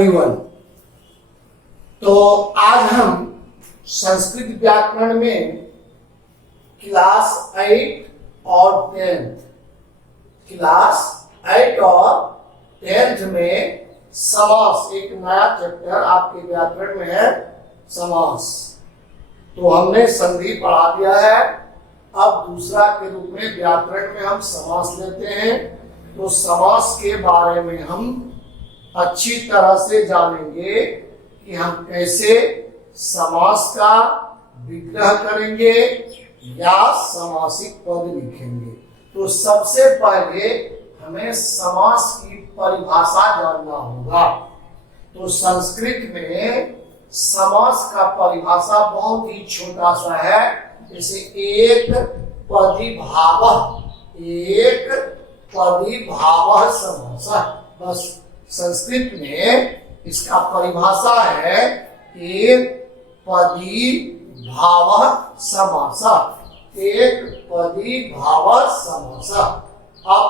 Everyone. तो आज हम संस्कृत व्याकरण में क्लास 8 और 10th में समास, एक नया चैप्टर आपके व्याकरण में है समास। तो हमने संधि पढ़ा दिया है। अब दूसरा के रूप में व्याकरण में हम समास लेते हैं। तो समास के बारे में हम अच्छी तरह से जानेंगे कि हम कैसे समास का विग्रह करेंगे या समासिक पद लिखेंगे। तो सबसे पहले हमें समास की परिभाषा जानना होगा। तो संस्कृत में समास का परिभाषा बहुत ही छोटा सा है। जैसे एक पदी भावः समासः, बस संस्कृत में इसका परिभाषा है एक पदी भावः समासः, एक पदी भावः समासः। अब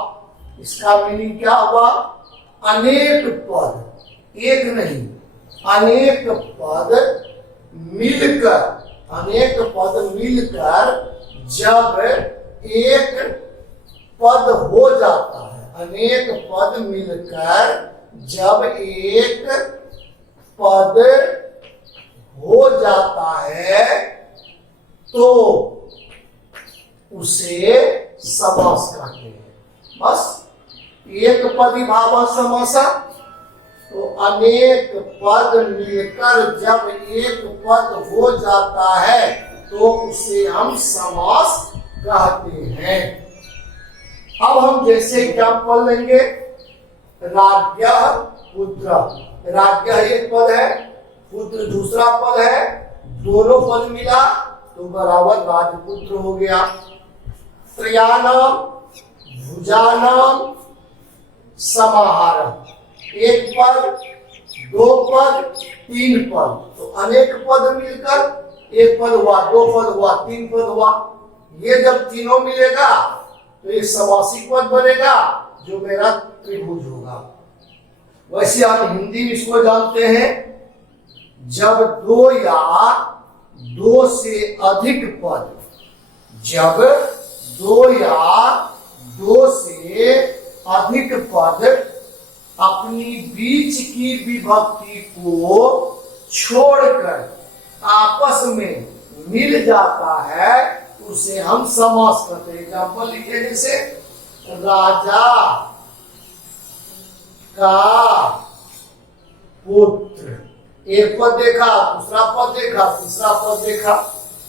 इसका मीनिंग क्या हुआ? अनेक पद, एक नहीं अनेक पद मिलकर जब एक पद हो जाता है, अनेक पद मिलकर जब एक पद हो जाता है तो उसे समास कहते हैं। बस एक पदी भावः समासः, तो अनेक पद मिलकर जब एक पद हो जाता है तो उसे हम समास कहते हैं। अब हम जैसे एग्जाम्पल लेंगे, राज्ञः पुत्रः। राज्ञः एक पद है, पुत्र दूसरा पद है, दोनों पद मिला तो बराबर राजपुत्र हो गया। त्रयाणाम भुजानाम समाहारः, एक पद, दो पद, तीन पद, तो अनेक पद मिलकर एक पद हुआ, दो पद हुआ, तीन पद हुआ। ये जब तीनों मिलेगा तो एक समासिक पद बनेगा जो मेरा त्रिभुज होगा। वैसे हम हिंदी में इसको जानते हैं, जब दो या दो से अधिक पद, जब दो या दो से अधिक पद अपनी बीच की विभक्ति को छोड़कर आपस में मिल जाता है उसे हम समास करते हैं। एग्जाम्पल लिखिए, जैसे राजा का पुत्र, एक पद देखा, दूसरा पद देखा, तीसरा पद देखा।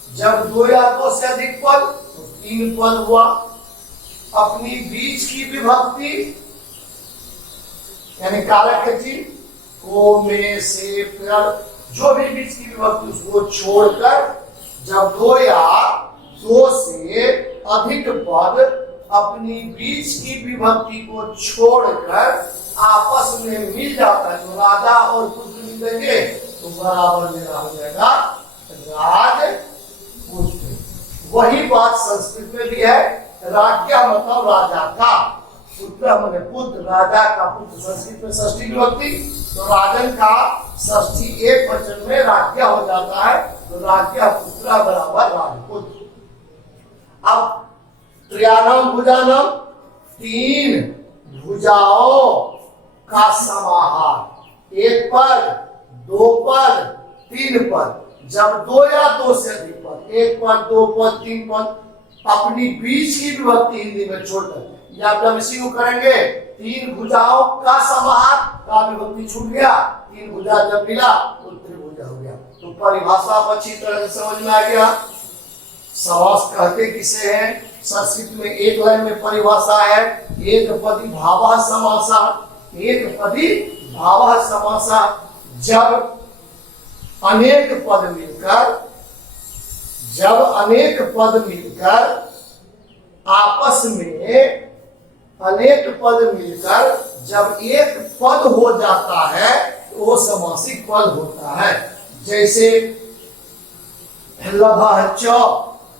जब दो या दो से अधिक पद तो तीन पद हुआ। अपनी बीच की विभक्ति यानी कारक है जी, को, में, से, पर, जो भी बीच की विभक्ति उसको छोड़कर जब दो या दो से अधिक पद अपनी बीच की विभक्ति को छोड़कर आपस में मिल जाता है तो राजा और पुत्र मिलेंगे तो बराबर मेरा हो जाएगा राजपुत्र। वही बात संस्कृत में भी है। राज्ञः मतलब राजा का, पुत्र माने पुत्र, राजा का पुत्र, संस्कृत में षष्ठी विभक्ति, तो राजन का षष्ठी एक वचन में राज्ञः हो जाता है तो राज्ञः पुत्र बराबर राजपुत्र। अब त्रयाणाम भुजानाम, तीन भुजाओं का समाहार, एक पद, दो पद, तीन पद। जब दो या दो से अधिक पद, एक पद, दो पद, तीन पद अपनी बीच की विभक्ति हिंदी में छोड़कर, या जब इसी को करेंगे तीन भुजाओं का समाहार, का विभक्ति छूट गया, तीन भुजा जब मिला तो त्रिभुज हो गया। तो परिभाषा अच्छी तरह से समझ में आ गया। समास कहते किसे हैं? संस्कृत में एक लाइन में परिभाषा है, एक पदी भावः समासः, एक पदी भावः समासः। जब अनेक पद मिलकर आपस में अनेक पद मिलकर जब एक पद हो जाता है तो वो समासिक पद होता है। जैसे लभः च,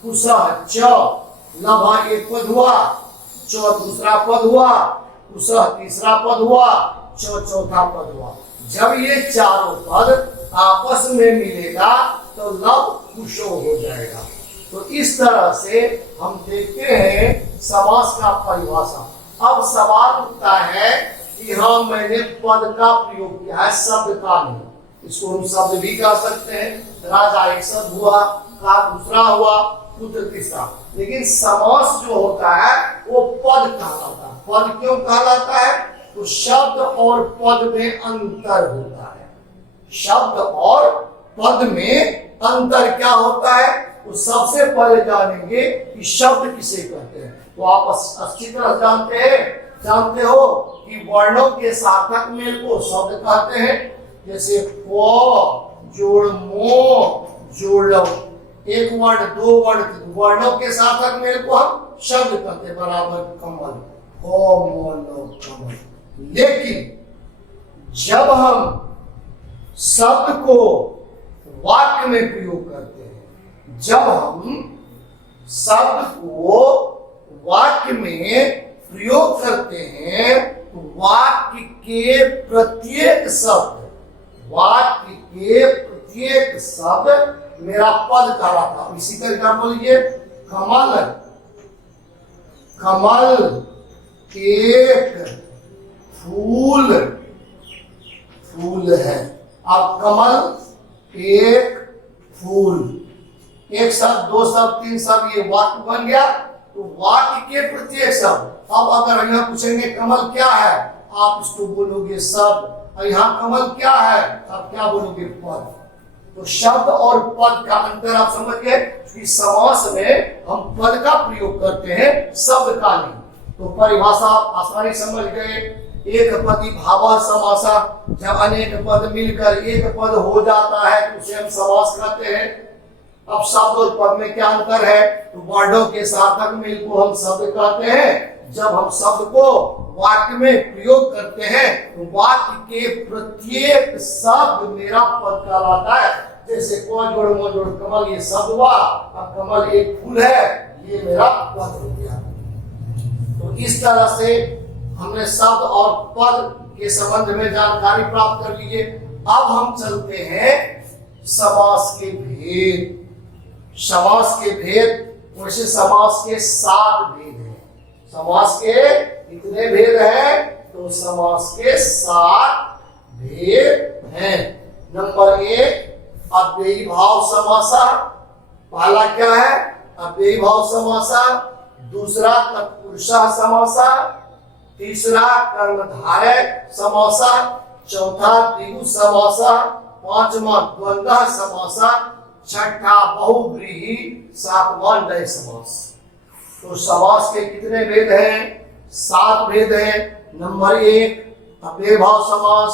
कुशः च, लभः एक पद हुआ, च दूसरा पद हुआ, कुशः तीसरा पद हुआ, च चौथा पद हुआ। जब ये चारों पद आपस में मिलेगा तो लव कुशो हो जाएगा। तो इस तरह से हम देखते हैं समास का परिभाषा। अब सवाल उठता है कि हाँ मैंने पद का प्रयोग किया है, शब्द का नहीं। इसको हम शब्द भी कह सकते हैं। राजा एक शब्द हुआ, का दूसरा हुआ, पुत्र तीसरा। लेकिन समास जो होता है वो पद कहलाता है। पद क्यों कहलाता है? तो शब्द और पद में अंतर होता है। शब्द और पद में अंतर क्या होता है? तो सबसे पहले जानेंगे कि शब्द किसे कहते हैं। तो आप अच्छी तरह जानते हो कि वर्णों के सार्थक मेल को शब्द कहते हैं। जैसे प जोड़ मो जोड़ लव, एक वर्ण दो वर्ण वर्णों के सार्थक मेल को हम शब्द कहते हैं। बराबर कमल, कमल। लेकिन जब हम शब्द को वाक्य में प्रयोग करते हैं, जब हम शब्द को वाक्य में प्रयोग करते हैं तो वाक्य के प्रत्येक शब्द मेरा पद कहलाता है। इसी का एग्जाम्पल लीजिए, कमल एक फूल है। अब कमल एक फूल, एक शब्द, दो शब्द, तीन शब्द, ये वाक्य बन गया। तो वाक्य के प्रत्येक शब्द। अब अगर यहाँ पूछेंगे कमल क्या है, आप इसको बोलोगे शब्द। और यहाँ कमल क्या है, आप क्या बोलोगे? पद। तो शब्द और पद का अंतर आप समझ गए कि समास में हम पद का प्रयोग करते हैं, शब्द का नहीं। तो परिभाषा आप आसानी समझ गए। एक पदी भाव समासा, जब अनेक पद मिलकर एक पद हो जाता है तो उसे हम समास कहते हैं। अब शब्द और पद में क्या अंतर है? तो वर्णों के सार्थक मेल को हम शब्द कहते हैं। जब हम शब्द को वाक्य में प्रयोग करते हैं तो वाक्य के प्रत्येक शब्द मेरा पद कहलाता है। जैसे को जोड़ मो जोड़ कमल, ये शब्द हुआ। अब कमल एक फूल है, ये मेरा पद हो गया। तो इस तरह से हमने शब्द और पद के संबंध में जानकारी प्राप्त कर लीजिए। अब हम चलते हैं समास के भेद। समास के भेद, वैसे समास के 7 भेद हैं। समास के कितने भेद हैं? तो समास के 7 भेद हैं। नंबर 1 अव्ययी भाव समासा। पहला क्या है? अव्ययी भाव समासा। दूसरा तत्पुरुषा समासा। तीसरा कर्मधारय समासा। चौथा द्विगु समासा। पांचवा द्वंद्व समासा। छठा बहुव्रीहि। सातवां नए समास। तो समास के कितने भेद हैं? 7 भेद हैं। नंबर 1 अव्ययी भाव समास,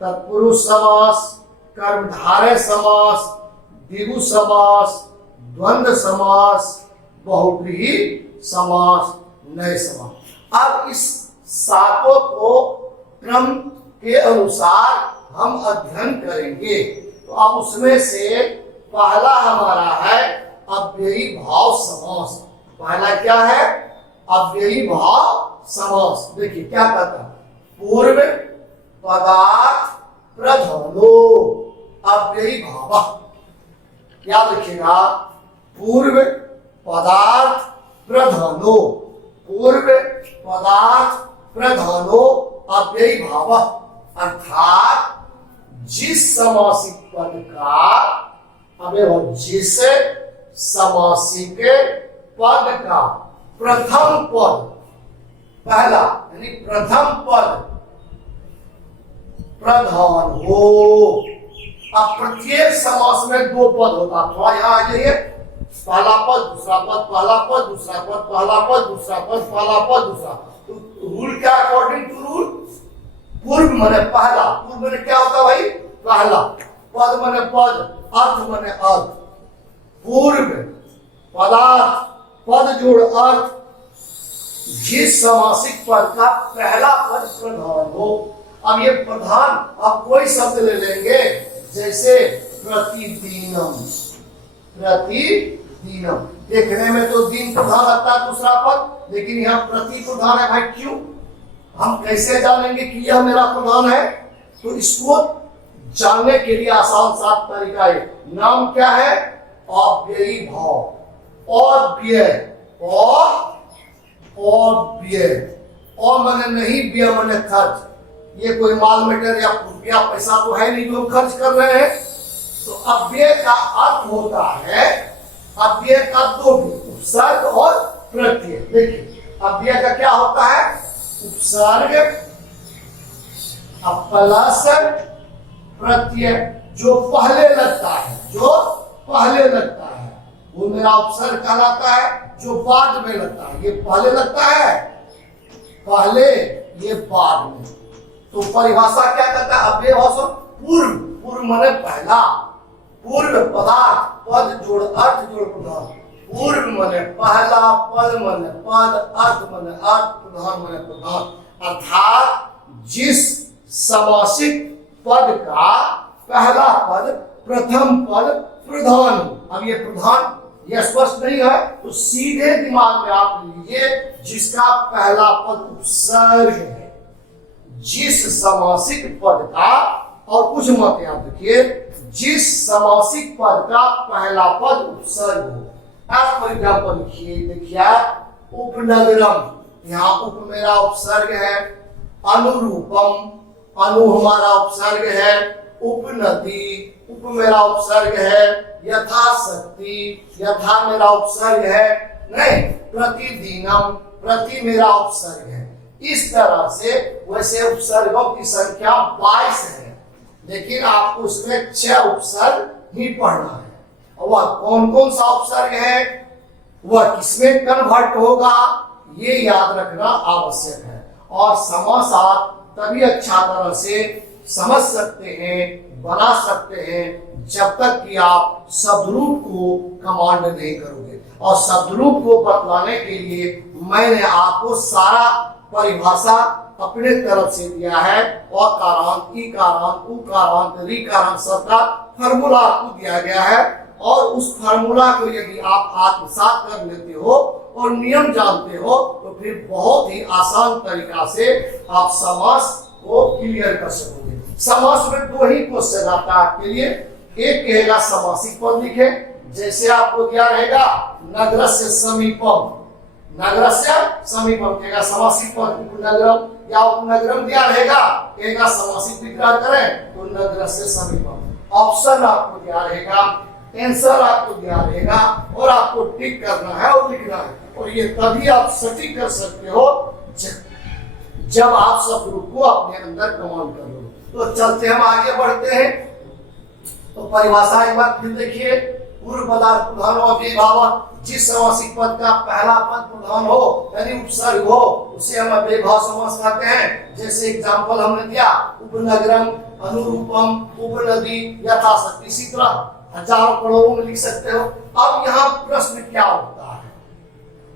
तत्पुरुष समास, कर्मधारय समास, द्विगु समास, द्वंद्व समास, बहुव्रीहि समास, नए समास। अब इस 7 को क्रम के अनुसार हम अध्ययन करेंगे। तो अब उसमें से पहला हमारा है अव्ययी भाव समास। पहला क्या है? अव्ययी भाव समास। देखिए क्या कहता है? पूर्व पदार्थ प्रधानो अव्ययी भाव। याद रखिएगा, पूर्व पदार्थ प्रधानो, पूर्व पदार्थ प्रधानो अव्ययी भाव। अर्थात जिस समासिक पद का, जिस समासिक पद का प्रथम पद, पहला यानी प्रथम पद प्रधान हो। अब प्रत्येक समास में 2 पद होता। थोड़ा यहाँ आ जाइए। पहला पद, दूसरा पद, पहला पद, दूसरा पद, पहला पद, दूसरा पद, पहला पद, दूसरा। तो रूल क्या? अकॉर्डिंग टू रूल, पूर्व माने पहला। पूर्व माने क्या होता भाई? पहला। पद माने पद, अर्थ माने अर्थ। पूर्व पदार्थ, पद जोड़ अर्थ। जिस समासिक पद का पहला पद प्रधान हो। अब ये प्रधान, अब कोई शब्द ले लेंगे, जैसे प्रतिदिनम। प्रतिदिनम देखने में तो दिन प्रधान लगता है दूसरा पद, लेकिन यहाँ प्रति प्रधान है भाई। क्यों? हम कैसे जानेंगे कि यह मेरा प्रधान है? तो इसको जानने के लिए आसान सात तरीका है। नाम क्या है? अव्ययी भाव। अव्यय और माने नहीं, व्यय माने खर्च। ये कोई माल मटेरियल या रुपया पैसा तो है नहीं जो हम खर्च कर रहे हैं। तो अव्यय का अर्थ होता है, अव्यय का दो भी, उपसर्ग और प्रत्यय। देखिए अव्यय का क्या होता है? उपसर्ग प्लस प्रत्यय, जो पहले लगता है, जो पहले लगता है वो मेरा उपसर्ग कहलाता है। जो बाद में लगता है, ये पहले लगता है, पहले, ये बाद में। तो परिभाषा क्या कहता है? अव्यय भाषा पूर्व, पूर्व माने पहला, पूर्व पदार्थ, पद जोड़ अर्थ जोड़ प्रधान। पूर्व माने पहला, पद माने पद, अर्थ माने अर्थ, प्रधान माने प्रधान। अर्थात जिस समासिक पद का पहला पद, प्रथम पद प्रधान। अब ये प्रधान यह स्पष्ट नहीं है तो सीधे दिमाग में आप लीजिए, जिसका पहला पद उपसर्ग है, जिस समासिक पद का, और कुछ मत याद रखिए, जिस समासिक पद का पहला पद उपसर्ग हो। आज फॉर एग्जाम्पल देखिए उपनगरम, यहाँ उप मेरा उपसर्ग है। अनुरूपम, अनु हमारा उपसर्ग है। उपनदी, उप मेरा उपसर्ग है। यथाशक्ति, यथा मेरा उपसर्ग है। नहीं, प्रतिदिनम, प्रति मेरा उपसर्ग है। इस तरह से वैसे उपसर्गों की संख्या 22 है, लेकिन आपको उसमें 6 उपसर्ग ही पढ़ना है। और वह कौन कौन सा उपसर्ग है, वह किसमें कन्वर्ट होगा, ये याद रखना आवश्यक है। और समास आप तभी अच्छा तरह से समझ सकते हैं, बना सकते हैं, जब तक कि आप शब्दरूप को कमांड नहीं करोगे। और शब्दरूप को बतलाने के लिए मैंने आपको सारा परिभाषा अपने तरफ से दिया है। अकारांत, इकारांत, उकारांत, ऋकारांत सबका फार्मूला आपको दिया गया है। और उस फार्मूला को यदि आप आत्मसात कर लेते हो और नियम जानते हो तो फिर बहुत ही आसान तरीका से आप समास को क्लियर कर सकोगे। समास में 2 ही क्वेश्चन आता है आपके लिए। एक कहेगा समासिक पद लिखे, जैसे आपको क्या रहेगा, नगरस्य समीपम, नगरस्य समीपम कहेगा समासिक पद उपनगरम, या उपनगरम दिया रहेगा कहेगा समासिक विग्रह करें तो नगरस्य समीपम। ऑप्शन आपको दिया रहेगा, आंसर आपको दिया रहेगा, और आपको टिक करना है और लिखना है। और ये तभी आप सटीक कर सकते हो जब आप सब ग्रुप को अपने अंदर कमांड कर लो। तो चलते हम आगे बढ़ते हैं। तो परिभाषा एक बार फिर देखिए। पूर्व पदार्थ प्रधान और अव्ययभाव, जिस समासिक पद का पहला पद प्रधान हो यानी उपसर्ग हो उसे हम अव्ययभाव समास कहते हैं। जैसे एग्जांपल हमने दिया, उपनगरम, अनुरूपम, उपनदी, यथाशक्ति। इसी तरह हजारों करोड़ों में लिख सकते हो। अब यहाँ प्रश्न क्या होता है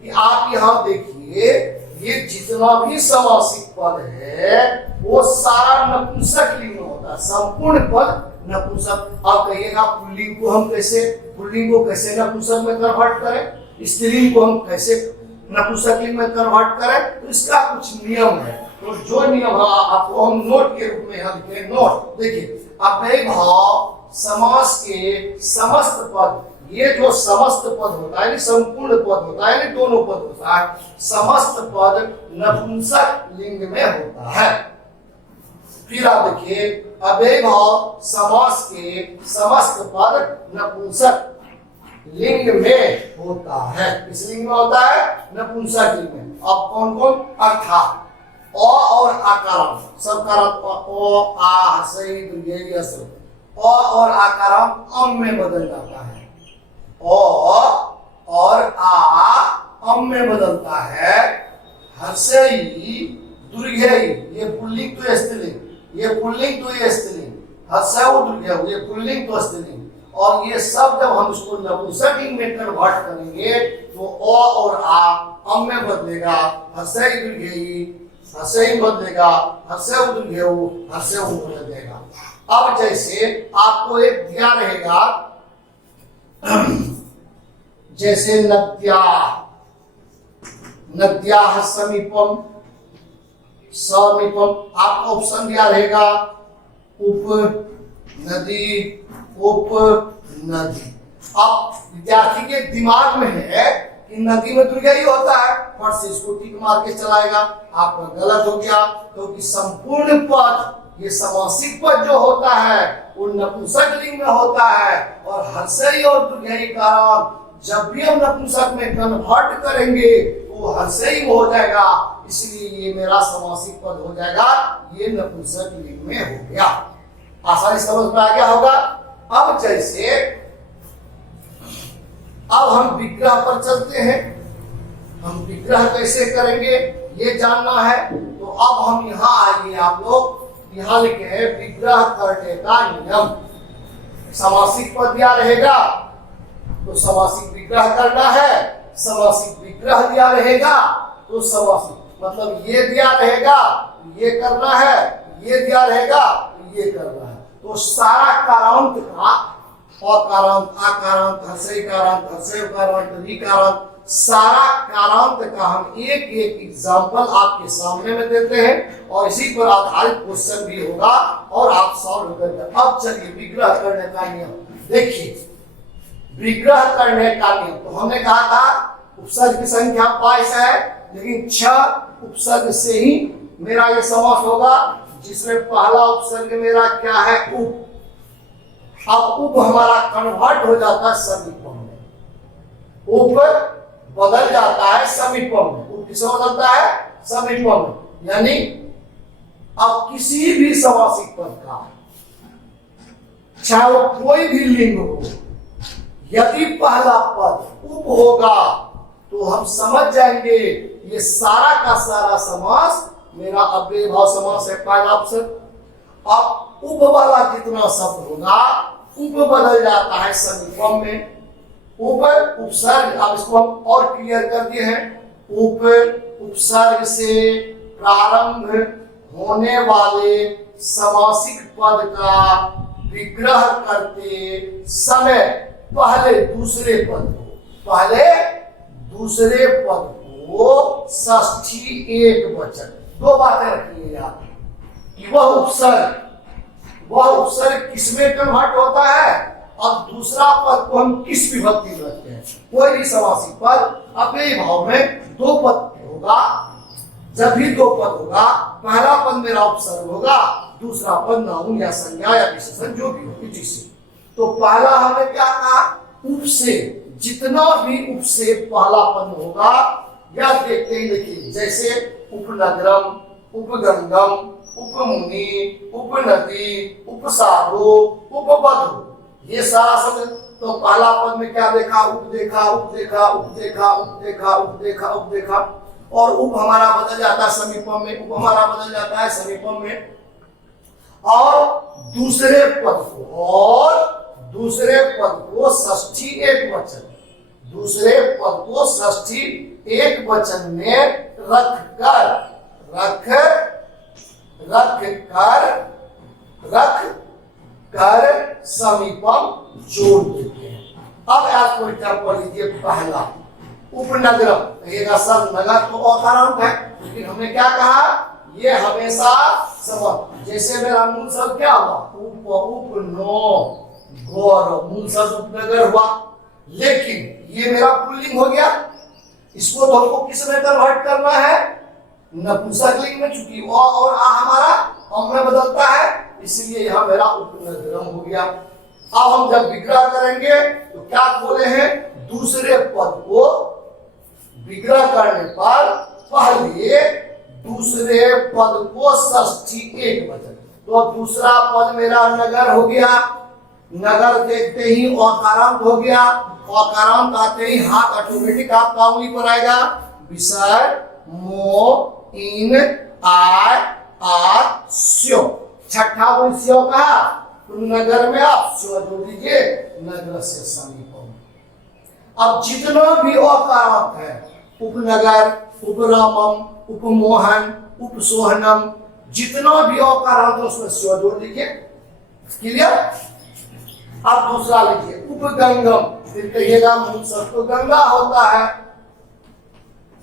कि आप यहाँ देखिए, ये जितना भी समासिक पद है वो सारा नपुंसक लिंग में होता है। संपूर्ण पद नपुंसक। आप कहिएगा पुल्लिंग को हम कैसे, पुल्लिंग को कैसे नपुंसक में कन्वर्ट करें, स्त्रीलिंग को हम कैसे नपुंसक लिंग में कन्वर्ट करें? तो इसका कुछ नियम है। तो जो नियम है आपको हम नोट के रूप में हम लिखें। नोट देखिए, अव्ययभाव समास के समस्त पद, ये जो समस्त पद होता है, संपूर्ण पद होता है, दोनों पद होता है, समस्त पद नपुंसक लिंग में होता है। फिर आप देखिए, अव्ययभाव समास के समस्त पद नपुंसक लिंग में होता है। किस लिंग में होता है? नपुंसक लिंग में। अब कौन कौन? अर्थात अ और आकारांत, सब कारक ओ आ सही दीर्घ असर, अ और आकारांत अम में बदल जाता है। और आ अम में बदलता है। हर्षई दुर्घई, ये पुल्लिंग तो स्त्रीलिंग, ये पुल्लिंग तो ये स्त्रीलिंग, हर्षय दुर्घई, ये पुल्लिंग तो स्त्रीलिंग। और ये सब जब हम इसको नपुंसक लिंग में कन्वर्ट करेंगे तो अ और आ अम में बदलेगा, हर्षय दुर्घई हर्षय बदलेगा, हर्षय दुर्घेऊ हर्षय बदल देगा। अब जैसे आपको एक दिया रहेगा, जैसे नद्या, नद्या समीपम, समीपम, आपको ऑप्शन दिया रहेगा उप नदी, उप नदी। अब विद्यार्थी के दिमाग में है कि नदी में दुर्गा ही होता है, फट से इसको टिक मार के चलाएगा, आपका गलत हो गया। क्योंकि संपूर्ण पद, ये समासिक पद जो होता है वो नपुंसक लिंग में होता है, और हर्षई और दुर्घई कारण जब भी हम नपुंसक में कन्वर्ट करेंगे वो हर्षई में हो जाएगा, इसलिए ये मेरा समासिक पद हो जाएगा, ये नपुंसक लिंग में हो गया। आसानी समझ में आ गया होगा। अब जैसे अब हम विग्रह पर चलते हैं, हम विग्रह कैसे करेंगे ये जानना है। तो अब हम यहाँ आइए, आप लोग यहाँ लिखे हैं विग्रह करने का नियम। समासिक पद दिया रहेगा तो समासिक विग्रह करना है, समासिक विग्रह दिया रहेगा तो समासिक मतलब ये दिया रहेगा ये करना है, ये दिया रहेगा ये करना है। तो सारा कारांत का अकारांत, आकारांत, हर्षई कारांत, हर्षई कारांत, ऋकारांत, सारा कारांत का हम एक एक एग्जाम्पल आपके सामने में देते हैं और इसी पर आधारित क्वेश्चन भी होगा और आप सॉल्व करेंगे। अब चलिए विग्रह करने का नियम देखिए। विग्रह करने का नियम तो हमने कहा था उपसर्ग की संख्या 22 है, लेकिन 6 उपसर्ग से ही मेरा ये समास होगा, जिसमें पहला उपसर्ग मेरा क्या है उप। अब उप हमारा कन्वर्ट हो जाता है समीपम में, उप बदल जाता है समीपम में। उप किसमें बदलता है? समीपम में। यानी अब किसी भी समासिक पद का चाहे वो कोई भी लिंग हो, यदि पहला पद उप होगा तो हम समझ जाएंगे ये सारा का सारा समास मेरा अव्ययी भाव समास है, पहला उपसर्ग। अब उप वाला जितना शब्द होगा उप बदल जाता है समीपम में। उप उपसर्ग, अब इसको हम और क्लियर कर दिए हैं। उप उपसर्ग से प्रारंभ होने वाले समासिक पद का विग्रह करते समय पहले दूसरे पद को षष्ठी एक वचन। दो बातें रखिए याद कि वह उपसर्ग किसमें कन्वर्ट होता है। अब दूसरा पद को हम किस विभक्ति में रखते हैं। कोई भी समासिक पद अव्ययी भाव में दो पद होगा। जब भी दो पद होगा, पहला पद मेरा उपसर्ग होगा, दूसरा पद नाउन या संज्ञा या विशेषण जो भी होगी जिससे। तो पहला हमने क्या कहा, उप से, जितना भी उप से पहला पद होगा या देखते ही देखिए, जैसे उपनगरम, उपगंगम, उपमुनि, उपनदी, उपसाधु, उपबधु, ये सारा शब्द। तो पहला पद में क्या देखा, उप देखा, उप देखा, उप देखा, उप देखा, उप देखा, उप देखा, और उप हमारा बदल जाता है समीपम में, उप हमारा बदल जाता है समीपम में। और दूसरे पद को षष्ठी एक वचन, दूसरे पद को षष्ठी एक वचन में रख कर समीपम जोड़ देते हैं। अब आज कोई एग्जाम्पल लीजिए। पहला उपनगरम, कहिएगा सर नगर तो अकारांत है, लेकिन हमने क्या कहा, ये हमेशा समझ। जैसे मेरा मूल शब्द क्या हुआ, उपनो गौरव, मूल शब्द उपनगर हुआ, लेकिन ये मेरा पुल्लिंग हो गया। इसको तो हमको किस में कन्वर्ट करना है, नपुंसक लिंग में, चूंकि अ और आ हमारा अम में बदलता है, इसलिए यहां मेरा उपनगरम हो गया। अब हम जब विग्रह करेंगे तो क्या बोले हैं, दूसरे पद को विग्रह करने पर पहले दूसरे पद को षष्ठी एक वचन। तो दूसरा पद मेरा नगर हो गया, नगर देखते ही अकारांत हो गया, अकारांत आते ही हाथ ऑटोमेटिक आपका उंगली पर आएगा। विसर्ग, मो, इन, आय, आ, स्यो, छठा बोल स्यो कहा, तो नगर में आप स्यो जोड़ दीजिए, नगर से समीपम। अब जितना भी अकारांत है, उपनगर, उपरामम, उपमोहन, उपसोहनम, जितना भी अकारांत है उसमें स्यो जोड़ दीजिए। क्लियर। अब दूसरा लीजिए उपगंगम, फिर कहिएगा मूल शब्द तो गंगा होता है,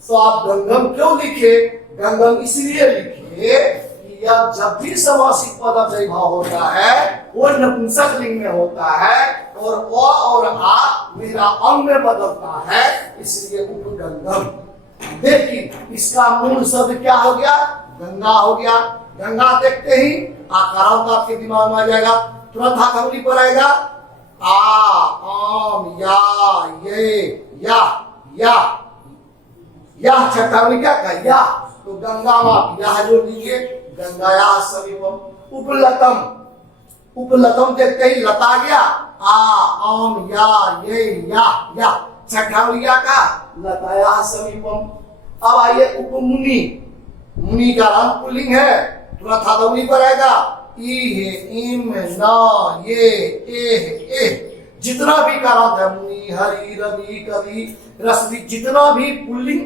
तो आप गंगम क्यों लिखे, गंगम इसलिए लिखिए कि यह जब भी समासिक पद अव्ययी भाव होता है वो नपुंसक लिंग में होता है और अ और आ मेरा अंग में बदलता है, इसलिए उपगंधम। देखिए इसका मूल शब्द क्या हो गया? गंगा हो गया। गंगा देखते ही आकार आपके दिमाग में आ जाएगा, तुरंत हाथ उंगली पर आएगा। आ आम या ये या छठा उंगली क्या का या, तो गंगा माप या जोड़ दीजिए, गंगाया समीपम। उपलतम, उपलतम देखते ही लता गया, आ आम या ये या छठा उंगली का लताया समीपम। अब आइए उपमुनि, मुनि का नाम पुल्लिंग है, थोड़ा था उंगली पर आएगा, ई है इम ना ये ए जितना भी कारांत है मुनि हरि रवि कवि रश्मि, जितना भी पुल्लिंग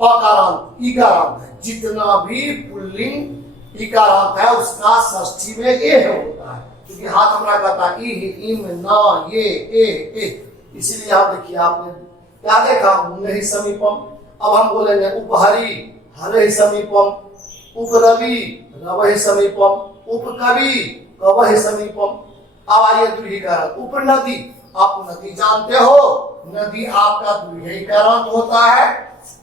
अकारांत इकारांत है, जितना भी पुल्लिंग इकारांत है उसका षष्ठी में ए होता है, क्योंकि हाथ हमारा कहता है ई है इम ना ये ए। इसीलिए आप देखिए आपने क्या देखा, मुनि समीपम। अब हम बोलेंगे उपहरि हरे समीपम, उपरवि रवहि समीपम, उपकवि कवहि समीपम। अब आइए द्विहीकरण, उपनदी। आप नदी जानते हो, नदी आपका द्विहीकरण होता है।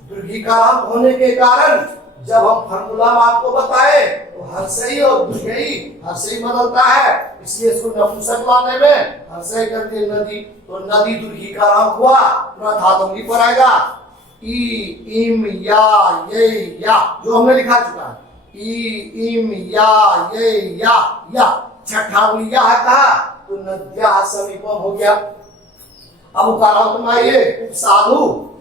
द्विहीकरण होने के कारण जब हम फॉर्मूला में आपको बताए तो हर्षई और द्विगई हर्षई बदलता है, इसलिए इसको नपुंसक लाने में हर्षई करते नदी, तो नदी द्विहीकरण हुआ, पूरा धातुंगी पर आएगा, ई इम या ये या, जो हमने लिखा चुका है, ई इम या ये या छठा उंगली या कहा तो नद्या समीपम हो गया। अब उकारांत में आइए, साधु,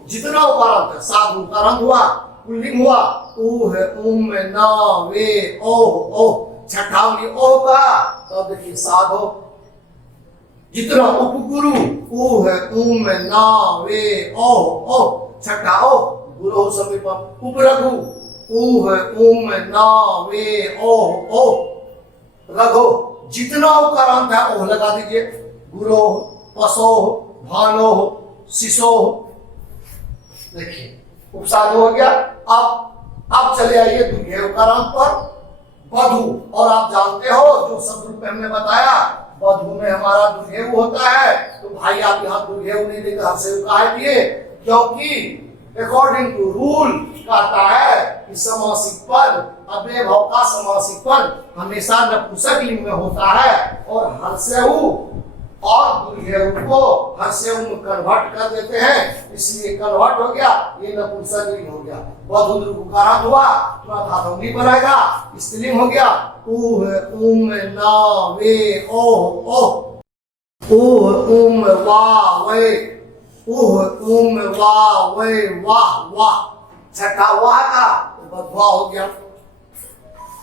जितना उकारांत है साधु उकारांत हुआ, पुल्लिंग हुआ, ऊ है उम ना वे ओ छठा उंगली ओ का, तो देखिए साधु। जितना उपगुरु, ऊ है उम ना वे ओ छठा ओ गुरु समीपम। उपरघु, ऊ है उम ना वे ओ रघु, जितना उकारांत है ओह लगा दीजिए, गुरो पसो भानो शिशो। देखिए उपसाधु हो गया। अब चले आइए द्विघेय उकारांत पर, वधु। और आप जानते हो जो शब्द रूप में हमने बताया, वधु में हमारा द्विघेय होता है, तो भाई आप यहाँ द्विघेय नहीं देकर हमसे कहा दिए, क्योंकि अकॉर्डिंग टू रूल कहता है कि समासिक पद अव्यय भाव का समासिक पद हमेशा नपुंसक लिंग में होता है, और हर्षेउ और द्विघेय को हर्षेउ में कन्वर्ट कर देते हैं, इसलिए कन्वर्ट हो गया, ये नपुंसक लिंग हो गया। वधु उकारांत हुआ, थोड़ा धातुंगी पर आएगा, स्त्रीलिंग हो गया, ऊ है उम ना वे ओ उम वा वे उम वा वे वाह छठा वाह का बधवा हो गया।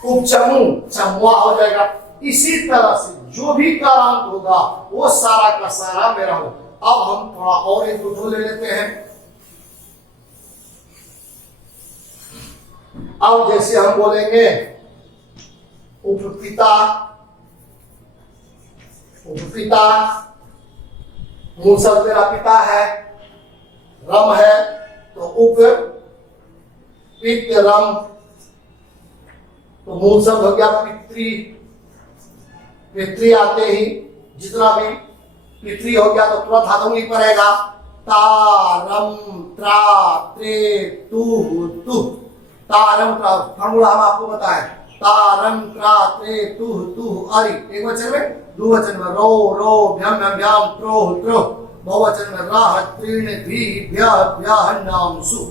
उपचमु चमुआ हो जाएगा। इसी तरह से जो भी कारांत होगा वो सारा का सारा मेरा हो। अब हम थोड़ा और एक दो ले लेते हैं। अब जैसे हम बोलेंगे उपपिता, मूल शब्द मेरा पिता है, रम है, तो उप पित रम, तो मूल शब्द हो गया पितृ। पितृ आते ही जितना भी पितृ हो गया तो तुरंत हाथों में पड़ेगा, तारम त्रा त्रे तु तारम त्रा। फॉर्मूला हम आपको बताएं, तारम त्रा त्रे तु अरि, एक वचन में, दो वचन में रो भ्यम भ्याम त्रो, बहुवचन में राह त्रीण भी भ्यः नामसु,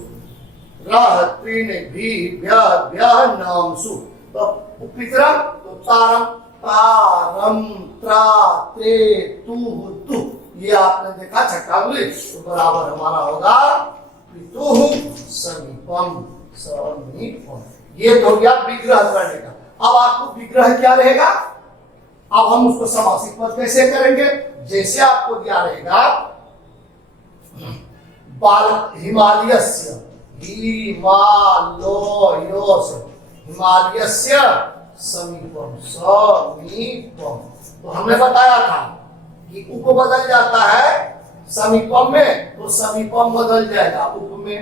राह त्रीण भी भ्यः नामसु। तो पितरम तो तारम, तारम त्रा त्रे तु, ये आपने देखा छठा उंगली, तो बराबर हमारा होगा पितुः समीपम समीपम। ये तो हो गया विग्रह करने का। अब आपको विग्रह क्या रहेगा, अब हम उसको समासिक पद कैसे करेंगे, जैसे आपको दिया रहेगा बाल हिमालयस्य, हिमालयस्य समीपम, तो हमने बताया था कि उप बदल जाता है समीपम में, तो समीपम बदल जाएगा उप में।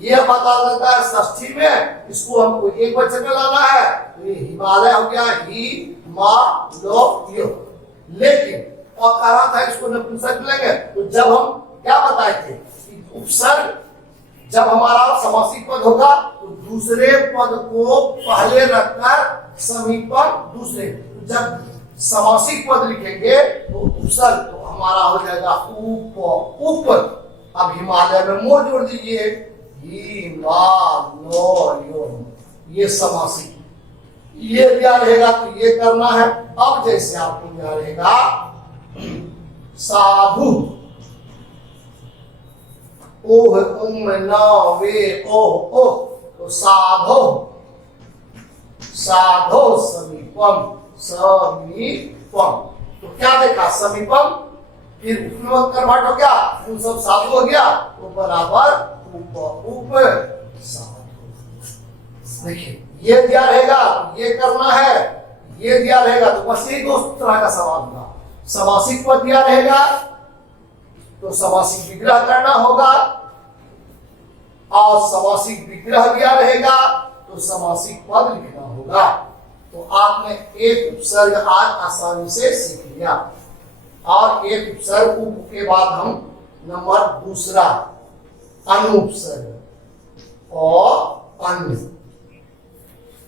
ये पता लगता है षष्ठी में इसको हमको एक वचन में लाना है, तो ये हिमालय हो गया ही मा लो यो। लेकिन और कहा था इसको नपुंसक लेंगे, तो जब हम क्या बताए थे कि उपसर्ग जब हमारा समासिक पद होगा तो दूसरे पद को पहले रखकर समीपन दूसरे, जब समासिक पद लिखेंगे तो उपसर्ग तो हमारा हो जाएगा उप उप। अब हिमालय में मो जोड़ दीजिए, ये समासिक, ये दिया रहेगा तो ये करना है। अब जैसे आपको दिया रहेगा साधु, ओह उम ना वे ओह ओह, तो साधो साधो समीपम समीपम, तो क्या देखा समीपम, फिर कर्मठ हो गया, उन सब साधु हो गया, तो बराबर उप उप साधु। देखिए ये दिया रहेगा ये करना है, ये दिया रहेगा तो बस यही दो तरह का सवाल होगा। समासिक पद दिया रहेगा तो समासिक विग्रह करना होगा, और समासिक विग्रह दिया रहेगा तो समासिक पद लिखना होगा। तो आपने एक उपसर्ग आज आसानी से सीख लिया, और एक उपसर्ग उप के बाद हम नंबर दूसरा अनुपसर्ग और अनु।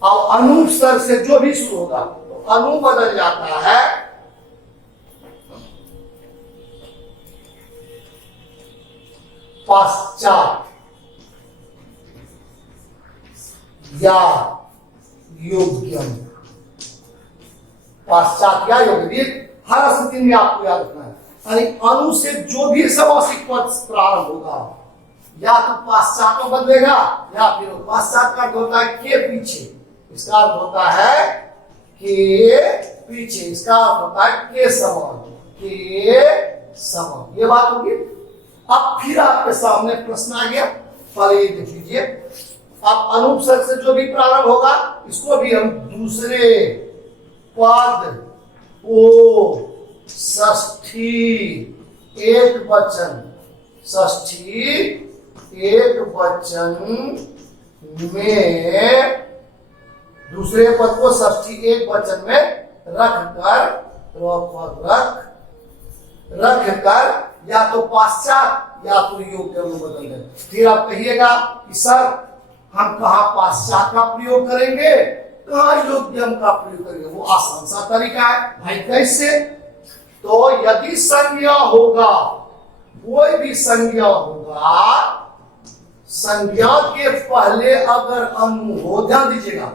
अब अनुपसर्ग से जो भी शुरू होगा तो अनु बदल जाता है पश्चात या योग्यम। पश्चात या योग्य, हर स्थिति में आपको याद रखना है। यानी अनु से जो भी समासिक पद प्रारंभ होगा या तो पश्चात में बदलेगा या फिर पश्चात का अर्थ होता है के पीछे, इसका अर्थ होता है के पीछे, इसका अर्थ होता है के समान, के समान। ये बात होगी। अब फिर आपके सामने प्रश्न आ गया, पहले ये देख लीजिए। अब अनुपसर्ग से जो भी प्रारंभ होगा इसको भी हम दूसरे पद ओ षष्ठी एक वचन, षष्ठी एक वचन में दूसरे पद को षष्ठी एक वचन में रख कर या तो पाश्चात या तो योग्य में बदल दें। फिर आप कहिएगा कि सर हम कहाँ पाश्चात का प्रयोग करेंगे, कहाँ योग्यम का प्रयोग करेंगे। वो आसान सा तरीका है भाई। कैसे? तो यदि संज्ञा होगा, कोई भी संज्ञा होगा, संज्ञा के पहले अगर अनु हो, ध्यान दीजिएगा,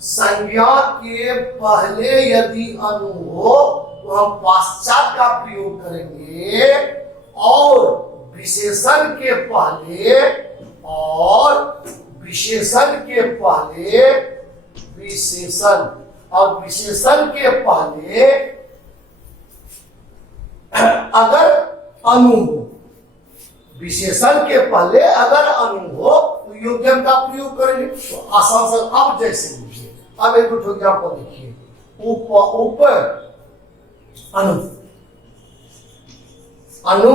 संज्ञा के पहले यदि अनु हो तो हम पाश्चात का प्रयोग करेंगे, और विशेषण के पहले विशेषण और विशेषण के पहले अगर अनु हो, विशेषण के पहले अगर अनु हो तो योग्यम का प्रयोग करेंगे। तो आसान से अब जैसे लिखिए, अब एक एग्जाम्पल लिखिए, उप अनु अनु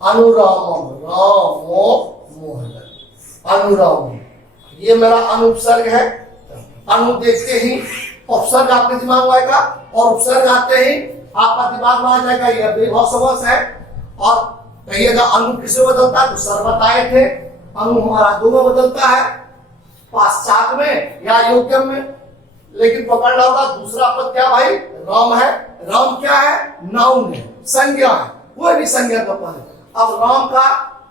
अनुरामम रामो मोहन अनुराम, ये मेरा अनुपसर्ग है। अनु देखते ही उपसर्ग आपके दिमाग में आएगा, और उपसर्ग आते ही आपका दिमाग में आ जाएगा यह विभव समास है। और कहिएगा अनु किसे बदलता है, तो सर बताए थे अनु हमारा दो में बदलता है, पाश्चात में या योग्यम में। लेकिन पकड़ना होगा दूसरा पद क्या भाई, राम है। राम क्या है, नाउन है, संज्ञा है, कोई भी संज्ञा का पद है। अब राम का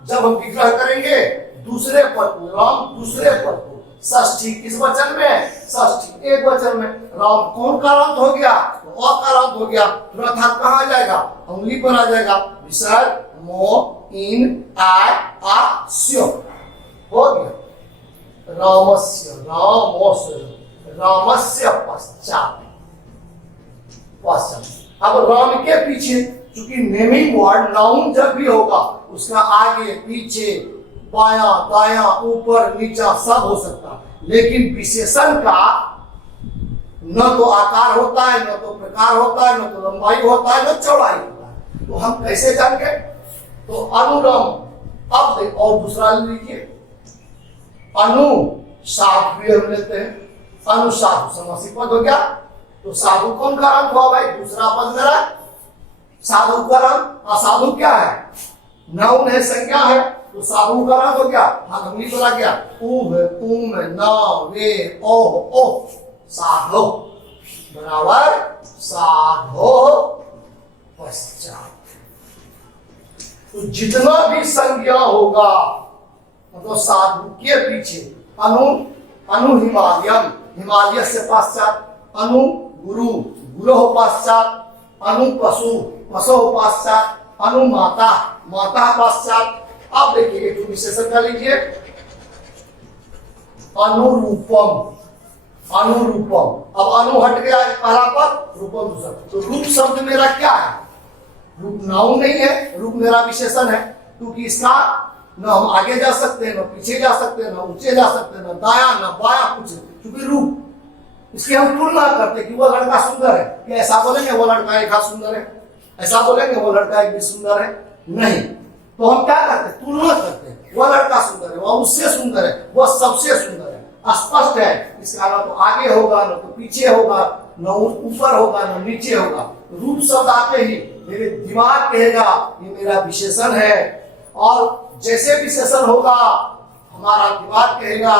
जब हम विग्रह करेंगे दूसरे पद, राम दूसरे पद को षष्ठी किस वचन में, षष्ठी एक वचन में। राम कौन का राम हो गया, तो अ का राम हो गया, तुरंत हाथ कहाँ आ जाएगा, उंगली पर आ जाएगा। विसर्ग मो इन आय आ स्यो हो गया। रामस्य पश्चात पश्चात। अब राम के पीछे, चूंकि नेमिंग वर्ड नाउन जब भी होगा उसका आगे पीछे बायां दायां ऊपर नीचा सब हो सकता है, लेकिन विशेषण का न तो आकार होता है, न तो प्रकार होता है, न तो लंबाई होता है, न चौड़ाई होता है। तो हम कैसे जान गए, तो अनुरम अब देख और दूसरा लीजिए, अनु साधु भी हम लेते हैं, अनु साधु समासिक पद हो गया। तो साधु कौन का अंत हुआ भाई? दूसरा पद मेरा साधु का अंत। असाधु क्या है? नाउन है, संज्ञा है, तो साधु का अंत हो गया। हाँ हमनी तो लग गया उम उम न वे ओह ओह साधो बराबर साधो पश्चात। तो जितना भी संज्ञा होगा मतलब साधु के पीछे अनु अनु हिमालयम हिमालय से पश्चात, अनु गुरु गुरु पश्चात, अनु पशु पशु पश्चात, अनु माता माता पश्चात। अब देखिए एक विशेषण कर लीजिए, अनुरूपम अनुरूपम। अब अनु हट गया पहला पद, रूपम दूसरा। तो रूप शब्द मेरा क्या है? रूप नाउन नहीं है, रूप मेरा विशेषण है, क्योंकि इसका न हम आगे जा सकते हैं, न पीछे जा सकते हैं, न ऊंचे जा सकते हैं, न दाया न बाया कुछ, क्योंकि रूप इसकी हम तुलना करते कि वो लड़का सुंदर है, कि ऐसा बोलेंगे वो लड़का एक हाथ सुंदर है, ऐसा बोलेंगे वो लड़का एक भी सुंदर है, नहीं। तो हम क्या करते हैं? तुलना करते हैं, वो लड़का सुंदर है, वो उससे सुंदर है, वो सबसे सुंदर है, स्पष्ट है। इसका ना तो आगे होगा, न तो पीछे होगा, न ऊपर होगा, न नीचे होगा। रूप शब्द आते ही मेरे दिमाग कहेगा ये मेरा विशेषण है, और जैसे विशेषण होगा हमारा दिमाग कहेगा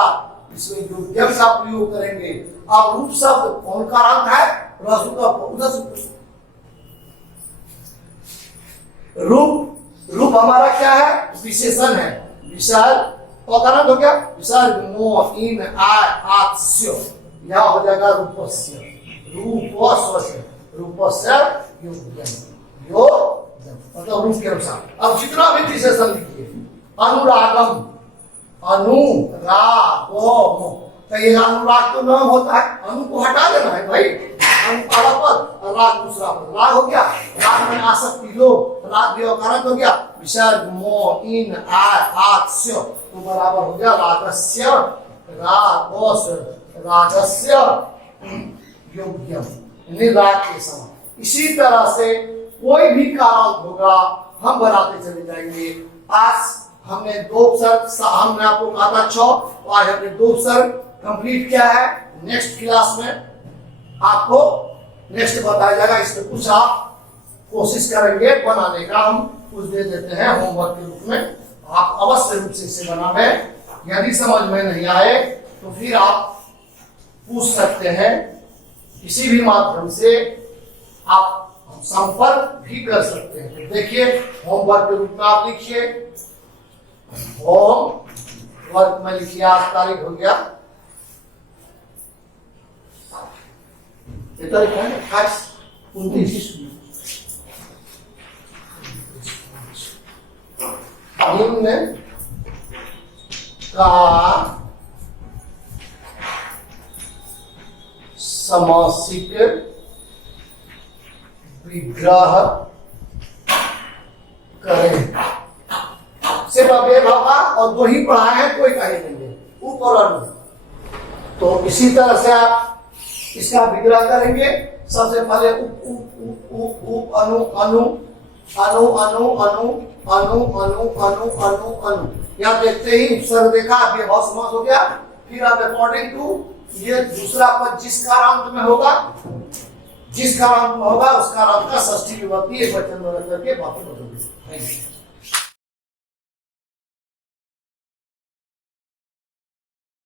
इसमें योग्यम का प्रयोग करेंगे। अब रूप शब्द कौन का अर्थ है? रसु का रूप हमारा क्या है? विशेषण है। विसर्ग और हो गया विसर्ग मो इन आत्स्य, यह हो जाएगा रूपस्य रूपस्य रूपस्य योग्यम योग्यम मतलब रूप के अनुसार। अब जितना भी विशेषण लिखिए, अनुरागम अनुरागम, तो ये अनुराग तो नाम होता है, अनु को हटा देना है भाई, अनु पहला पद और राग दूसरा पद, राग हो गया, राग में आसक्ति लोभ, राग व्यवकारक हो गया, विसर्ग मो इन आत्स्य, तो बराबर हो गया रागस्य रागस्य रागस्य योग्यम, राग के समान। इसी तरह से कोई भी कारण होगा हम बनाते चले जाएंगे। आज हमने दो उपसर्ग, हमने आपको कहा था 6, तो आज हमने 2 उपसर्ग कंप्लीट किया है। नेक्स्ट क्लास में आपको नेक्स्ट बताया जाएगा, इसमें कुछ आप कोशिश करेंगे बनाने का, हम कुछ दे देते हैं होमवर्क के रूप में, आप अवश्य रूप से इसे बनावे। यदि समझ में नहीं आए तो फिर आप पूछ सकते हैं, किसी भी माध्यम से आप संपर्क भी कर सकते हैं। तो देखिए होमवर्क के रूप में आप लिखिए, होमवर्क में लिखिए, आज तारीख हो गया 29 निम्न का समासिक विग्रह करें। सिर्फ अब एक होगा और 2 ही पढ़ाए हैं, कोई कहे नहीं है, उप और अनु। तो इसी तरह से आप इसका विग्रह करेंगे। सबसे पहले उप उप उप उप अनु अनु अनु अनु अनु अनु अनु अनु अनु अनु, यहाँ देखते ही उपसर्ग देखा, अब ये बहुत समास हो गया। फिर अब अकॉर्डिंग टू ये दूसरा पद जिसका अंत में होगा, जिसका अंत में होगा उसका अंत का षष्ठी विभक्ति एक वचन में करके बाकी बदल देंगे।